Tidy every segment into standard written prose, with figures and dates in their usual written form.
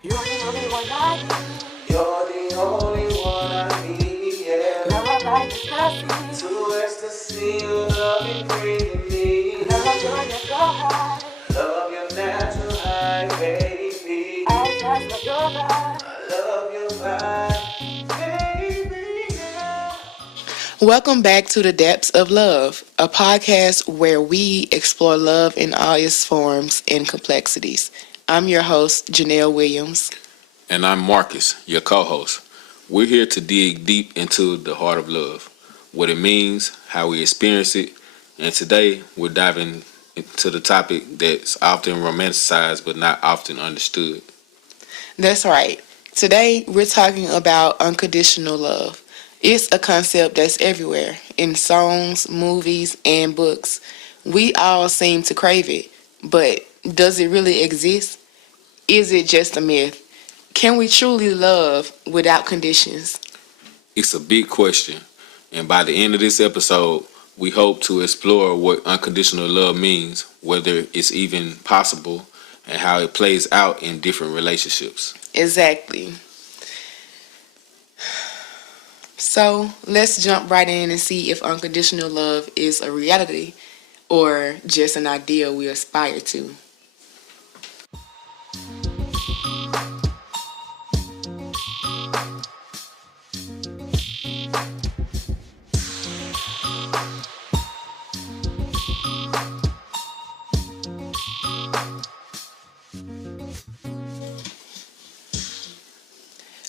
You're the only one I need. You're the only one I need, yeah. Girl, I like ecstasy. To ecstasy, your love is bringing me. Love your natural high. Love your natural high, baby. I just love your vibe. I love your vibe, baby, yeah. Welcome back to The Depths of Love, a podcast where we explore love in all its forms and complexities. I'm your host, Janelle Williams. And I'm Marcus, your co-host. We're here to dig deep into the heart of love, what it means, how we experience it, and today we're diving into the topic that's often romanticized but not often understood. That's right. Today we're talking about unconditional love. It's a concept that's everywhere, in songs, movies, and books. We all seem to crave it, but does it really exist? Is it just a myth? Can we truly love without conditions? It's a big question, and by the end of this episode, we hope to explore what unconditional love means, whether it's even possible, and how it plays out in different relationships. Exactly. So let's jump right in and see if unconditional love is a reality or just an ideal we aspire to.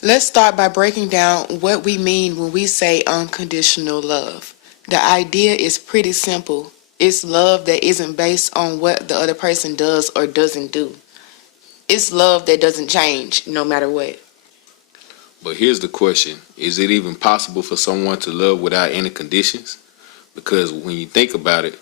Let's start by breaking down what we mean when we say unconditional love. The idea is pretty simple. It's love that isn't based on what the other person does or doesn't do. It's love that doesn't change no matter what. But here's the question. Is it even possible for someone to love without any conditions? Because when you think about it,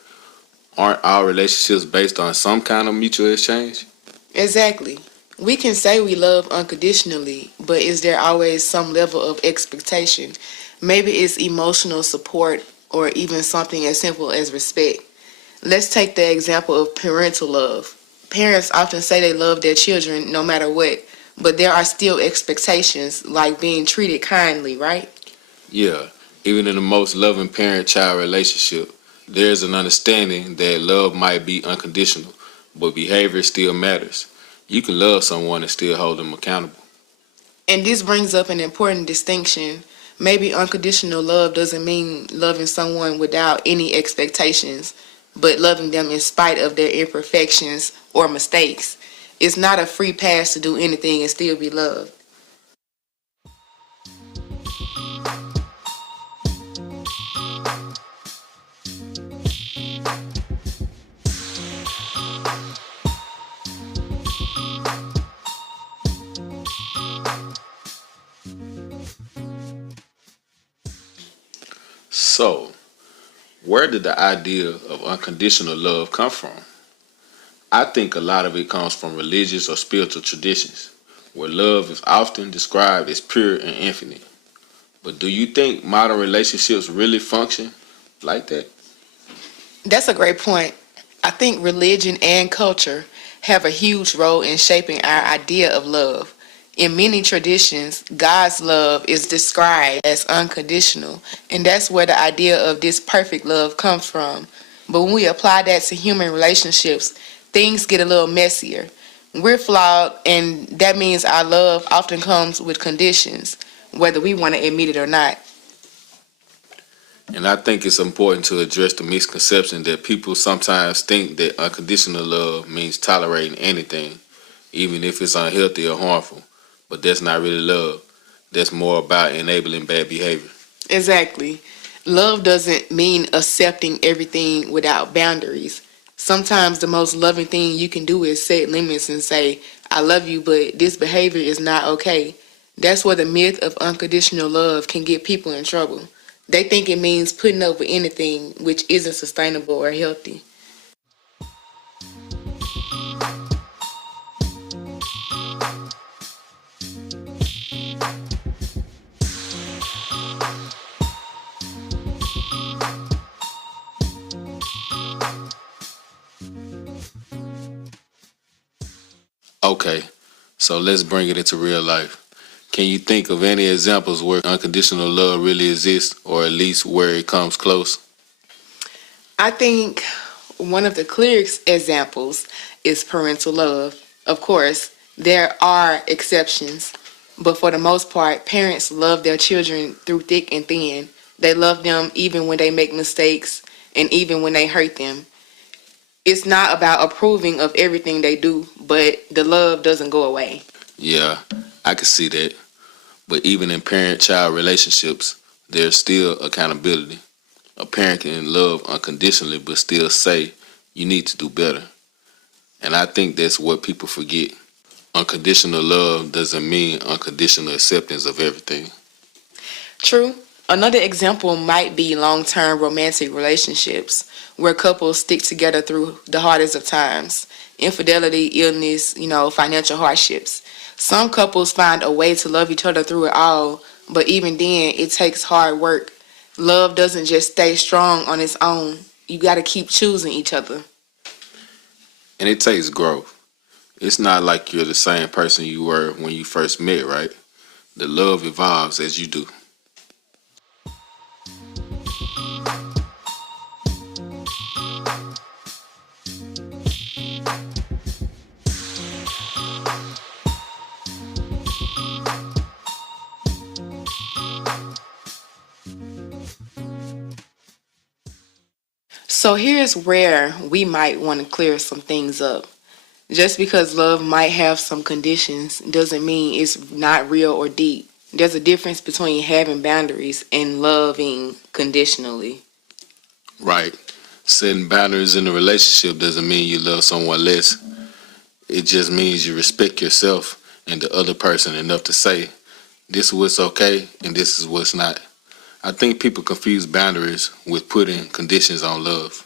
aren't all relationships based on some kind of mutual exchange? Exactly. We can say we love unconditionally, but is there always some level of expectation? Maybe it's emotional support or even something as simple as respect. Let's take the example of parental love. Parents often say they love their children no matter what, but there are still expectations like being treated kindly, right? Yeah, even in the most loving parent-child relationship, there's an understanding that love might be unconditional, but behavior still matters. You can love someone and still hold them accountable. And this brings up an important distinction. Maybe unconditional love doesn't mean loving someone without any expectations, but loving them in spite of their imperfections or mistakes. It's not a free pass to do anything and still be loved. So, where did the idea of unconditional love come from? I think a lot of it comes from religious or spiritual traditions, where love is often described as pure and infinite. But do you think modern relationships really function like that? That's a great point. I think religion and culture have a huge role in shaping our idea of love. In many traditions, God's love is described as unconditional, and that's where the idea of this perfect love comes from. But when we apply that to human relationships, things get a little messier. We're flawed, and that means our love often comes with conditions, whether we want to admit it or not. And I think it's important to address the misconception that people sometimes think that unconditional love means tolerating anything, even if it's unhealthy or harmful. But that's not really love. That's more about enabling bad behavior. Exactly. Love doesn't mean accepting everything without boundaries. Sometimes the most loving thing you can do is set limits and say, I love you, but this behavior is not okay. That's where the myth of unconditional love can get people in trouble. They think it means putting up with anything which isn't sustainable or healthy. Okay, So let's bring it into real life. Can you think of any examples where unconditional love really exists, or at least where it comes close? I think one of the clear examples is parental love. Of course, there are exceptions, but for the most part, parents love their children through thick and thin. They love them even when they make mistakes and even when they hurt them. It's not about approving of everything they do, but the love doesn't go away. Yeah, I can see that. But even in parent-child relationships, there's still accountability. A parent can love unconditionally but still say, you need to do better. And I think that's what people forget. Unconditional love doesn't mean unconditional acceptance of everything. True. Another example might be long-term romantic relationships where couples stick together through the hardest of times, infidelity, illness, financial hardships. Some couples find a way to love each other through it all, but even then, it takes hard work. Love doesn't just stay strong on its own. You got to keep choosing each other. And it takes growth. It's not like you're the same person you were when you first met, right? The love evolves as you do. So here's where we might want to clear some things up. Just because love might have some conditions doesn't mean it's not real or deep. There's a difference between having boundaries and loving conditionally. Right. Setting boundaries in a relationship doesn't mean you love someone less. It just means you respect yourself and the other person enough to say, this is what's okay and this is what's not. I think people confuse boundaries with putting conditions on love.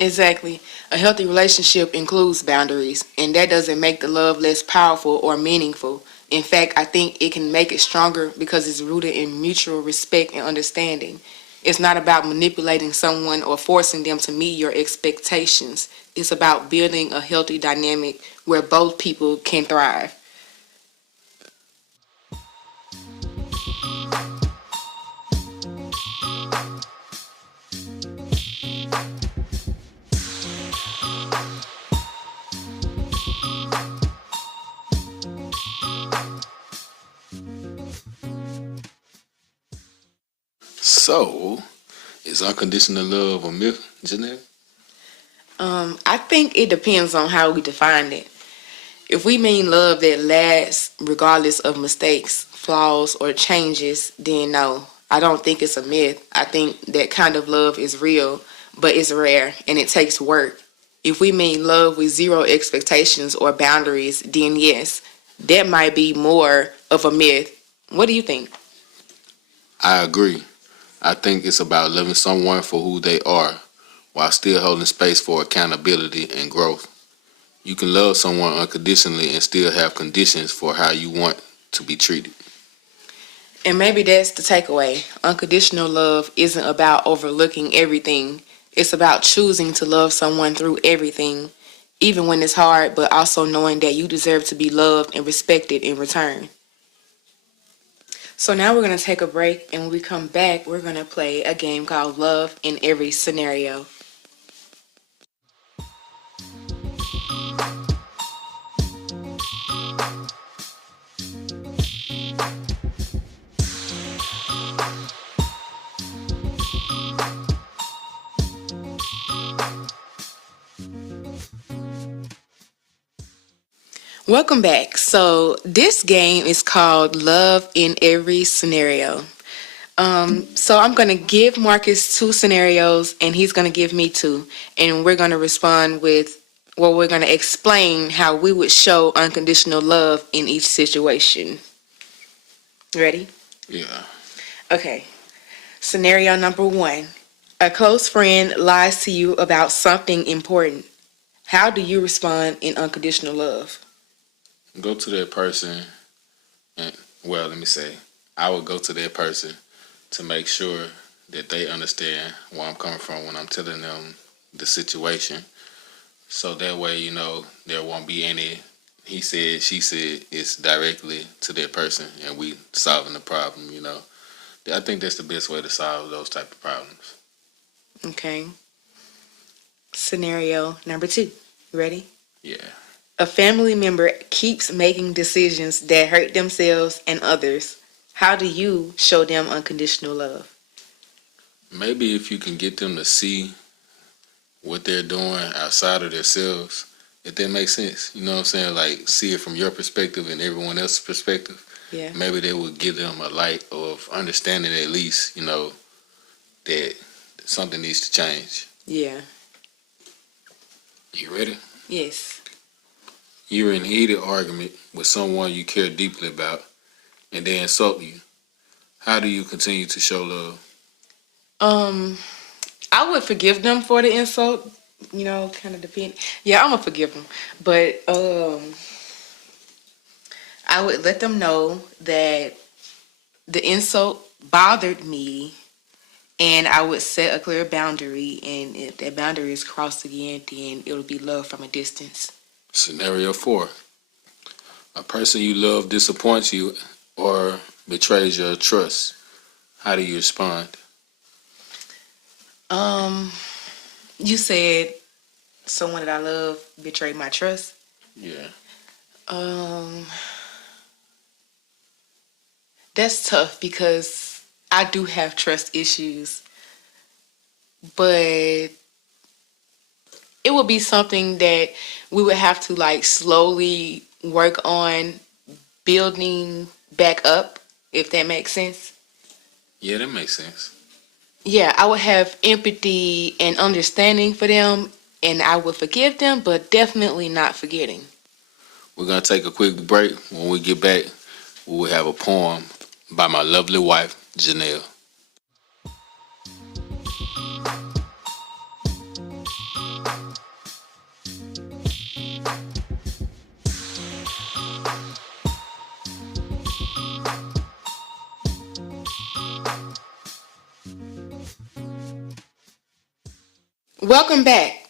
Exactly. A healthy relationship includes boundaries, and that doesn't make the love less powerful or meaningful. In fact, I think it can make it stronger because it's rooted in mutual respect and understanding. It's not about manipulating someone or forcing them to meet your expectations. It's about building a healthy dynamic where both people can thrive. So, is unconditional love a myth, Jeanette? I think it depends on how we define it. If we mean love that lasts regardless of mistakes, flaws, or changes, then no, I don't think it's a myth. I think that kind of love is real, but it's rare and it takes work. If we mean love with zero expectations or boundaries, then yes, that might be more of a myth. What do you think? I agree. I think it's about loving someone for who they are while still holding space for accountability and growth. You can love someone unconditionally and still have conditions for how you want to be treated. And maybe that's the takeaway. Unconditional love isn't about overlooking everything. It's about choosing to love someone through everything, even when it's hard, but also knowing that you deserve to be loved and respected in return. So now we're going to take a break, and when we come back, we're going to play a game called Love in Every Scenario. Welcome back. So this game is called Love in Every Scenario. So I'm going to give Marcus two scenarios and he's going to give me two. And we're going to respond with, well, we're going to explain how we would show unconditional love in each situation. Ready? Yeah. Okay. Scenario number one. A close friend lies to you about something important. How do you respond in unconditional love? Go to that person and, well, let me say, I would go to that person to make sure that they understand where I'm coming from when I'm telling them the situation. So that way, there won't be any he said, she said, it's directly to that person, and we solving the problem. I think that's the best way to solve those type of problems. Okay. Scenario number 2. Ready? Yeah. A family member keeps making decisions that hurt themselves and others. How do you show them unconditional love? Maybe if you can get them to see what they're doing outside of themselves, if that makes sense. You know what I'm saying? Like, see it from your perspective and everyone else's perspective. Yeah. Maybe they would give them a light of understanding, at least, that something needs to change. Yeah. You ready? Yes. You're in a heated argument with someone you care deeply about, and they insult you. How do you continue to show love? I would forgive them for the insult. Kind of depend. Yeah, I'm gonna forgive them, but I would let them know that the insult bothered me, and I would set a clear boundary. And if that boundary is crossed again, then it'll be love from a distance. Scenario 4. A person you love disappoints you or betrays your trust. How do you respond? You said someone that I love betrayed my trust. Yeah. That's tough because I do have trust issues, but it would be something that we would have to like slowly work on building back up, if that makes sense. Yeah, that makes sense. Yeah, I would have empathy and understanding for them, and I would forgive them, but definitely not forgetting. We're going to take a quick break. When we get back, we will have a poem by my lovely wife, Janelle. Welcome back.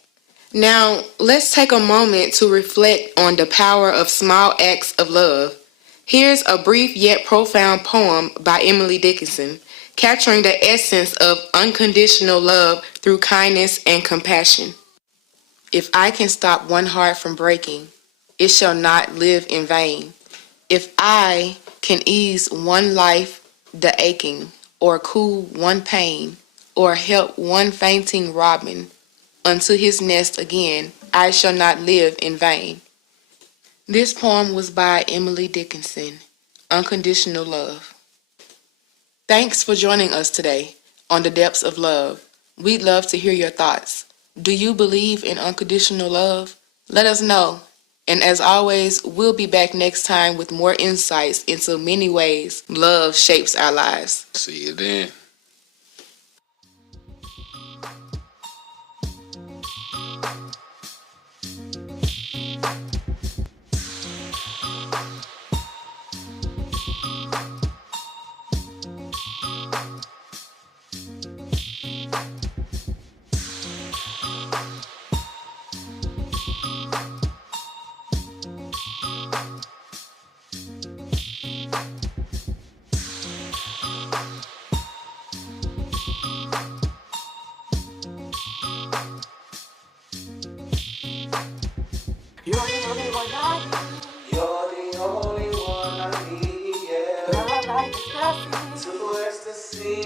Now, let's take a moment to reflect on the power of small acts of love. Here's a brief yet profound poem by Emily Dickinson, capturing the essence of unconditional love through kindness and compassion. If I can stop one heart from breaking, it shall not live in vain. If I can ease one life the aching, or cool one pain, or help one fainting robin unto his nest again, I shall not live in vain. This poem was by Emily Dickinson, Unconditional Love. Thanks for joining us today on The Depths of Love. We'd love to hear your thoughts. Do you believe in unconditional love? Let us know. And as always, we'll be back next time with more insights into many ways love shapes our lives. See you then. You're the only one I need. You're the only one I need, yeah. Love like ecstasy. To ecstasy,